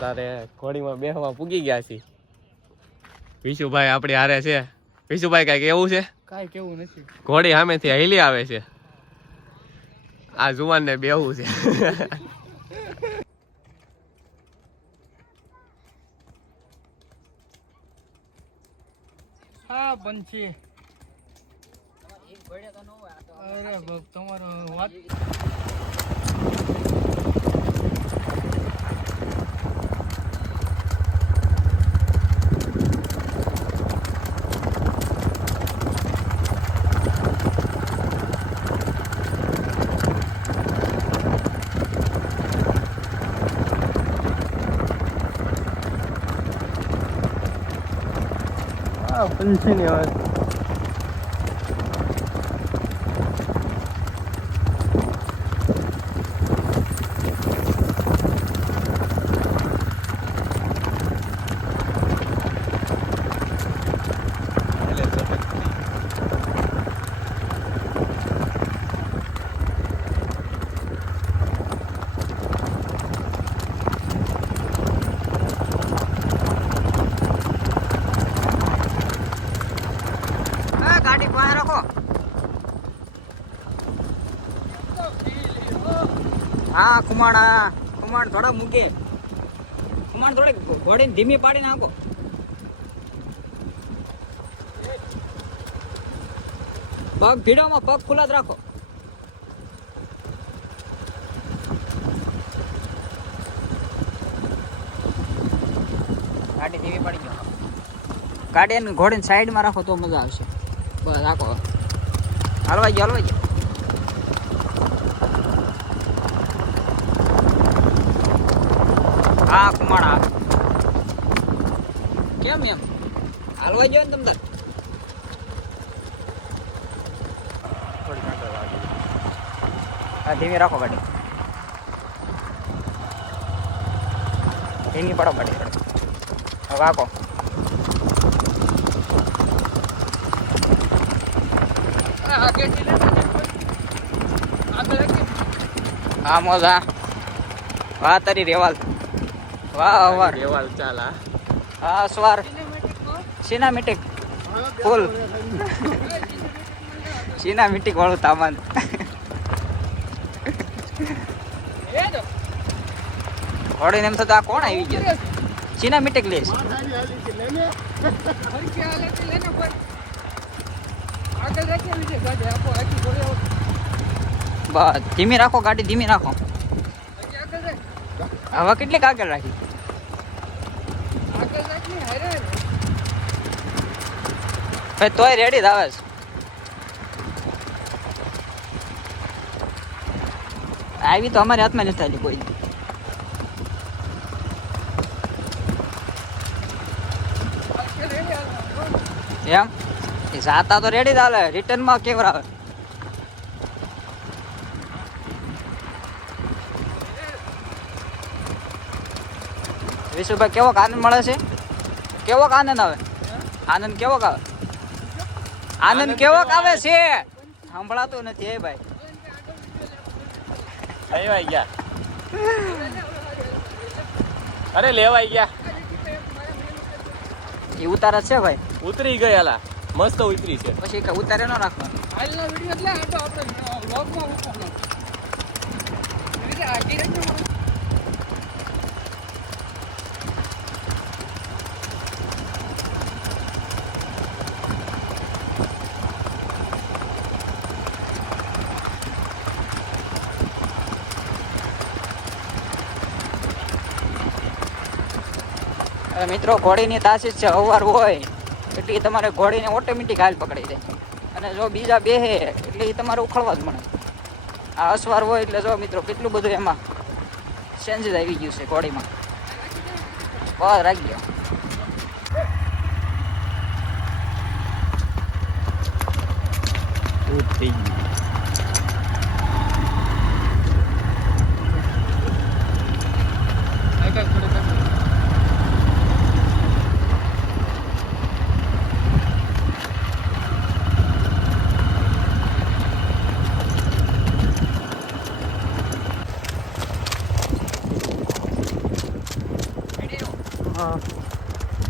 તારે ઘોડીમાં બેહવા પૂગી ગયા છીએ. વિશુભાઈ આપણી હારે છે. વિશુભાઈ કઈ એવું છે? કઈ કેવું નથી. ઘોડી સામેથી હેલી આવે છે. આ જુવાન ને બેહવું છે. હા બંછી અરે બાપ તમારો વાત હા બંછી ની વાત પાસે રાખો. હા કુમાડા કુમાડ થોડા મૂકે. કુમાણ થોડીક ઘોડીને ધીમી પાડીને નાખો પગ ભીડામાં પગ ખુલ્લા જ રાખો. ગાડી ધીમી પડી ગયો ગાડી એને ઘોડીને સાઈડમાં રાખો તો મજા આવશે. બસ રાખો હલવાઈ ગયો હલવાઈ ગયો હા કુમાણા કેમ એમ હલવાઈ ગયો ને તમ તાર હા ધીમી રાખો ગાડી ધીમી પડો ગાડી હવે રાખો હા મોજા. વાહ તારી રેવાલ. વાહ વાહ. રેવાલ ચાલા હા. સ્વાર. સિનામેટિક ફૂલ. સિનામેટિક વાળું તામાન. ઘોડીને એમ થતું આ કોણ આવી ગયો? સિનામેટિક લેસ? બસ ધીમી રાખો ગાડી ધીમી રાખો. હવે કેટલીક આગળ રાખી? ભાઈ તોય રેડી જ આવે આવી તો અમારી હાથમાં નથી આવી કોઈ. એમ? જાતા તો રેડી ચાલે રિટર્ન રિટર્નમાં કેવર આવે વિશુભાઈ કેવો આનંદ મળે છે? કેવો આનંદ આવે? આનંદ કેવો આવે આનંદ કેવો આવે છે? સાંભળાતો નથી એ ભાઈ. લેવાઈ ગયા. અરે લેવાઈ ગયા. એ ઉતારે છે ભાઈ. ઉતરી ગયેલા. મસ્ત ઉતરી છે. પછી ઉતારે ન રાખવાનું. વીડિયો એટલે આ તો આપણે વ્લોગમાં મૂકવાનો એટલે મિત્રો ઘોડીની તાસીસ છે અવાર હોય. એટલે એ તમારે ઘોડીને ઓટોમેટિક હાલ પકડી દે અને જો બીજા બેહે એટલે એ તમારે ઉખડવા જ મળે. આ અસવાર હોય એટલે જો મિત્રો કેટલું બધું એમાં ચેન્જીસ આવી ગયું છે ઘોડીમાં. બસ રાખી ગયો. થઈ ગઈ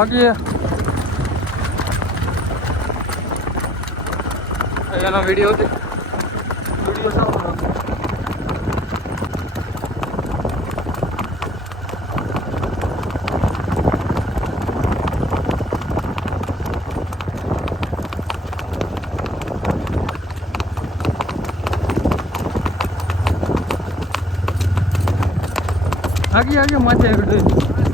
આગળ બસ લે. આગે એનો વીડિયો છે વીડિયો સારો આગે આગે માથે આગળ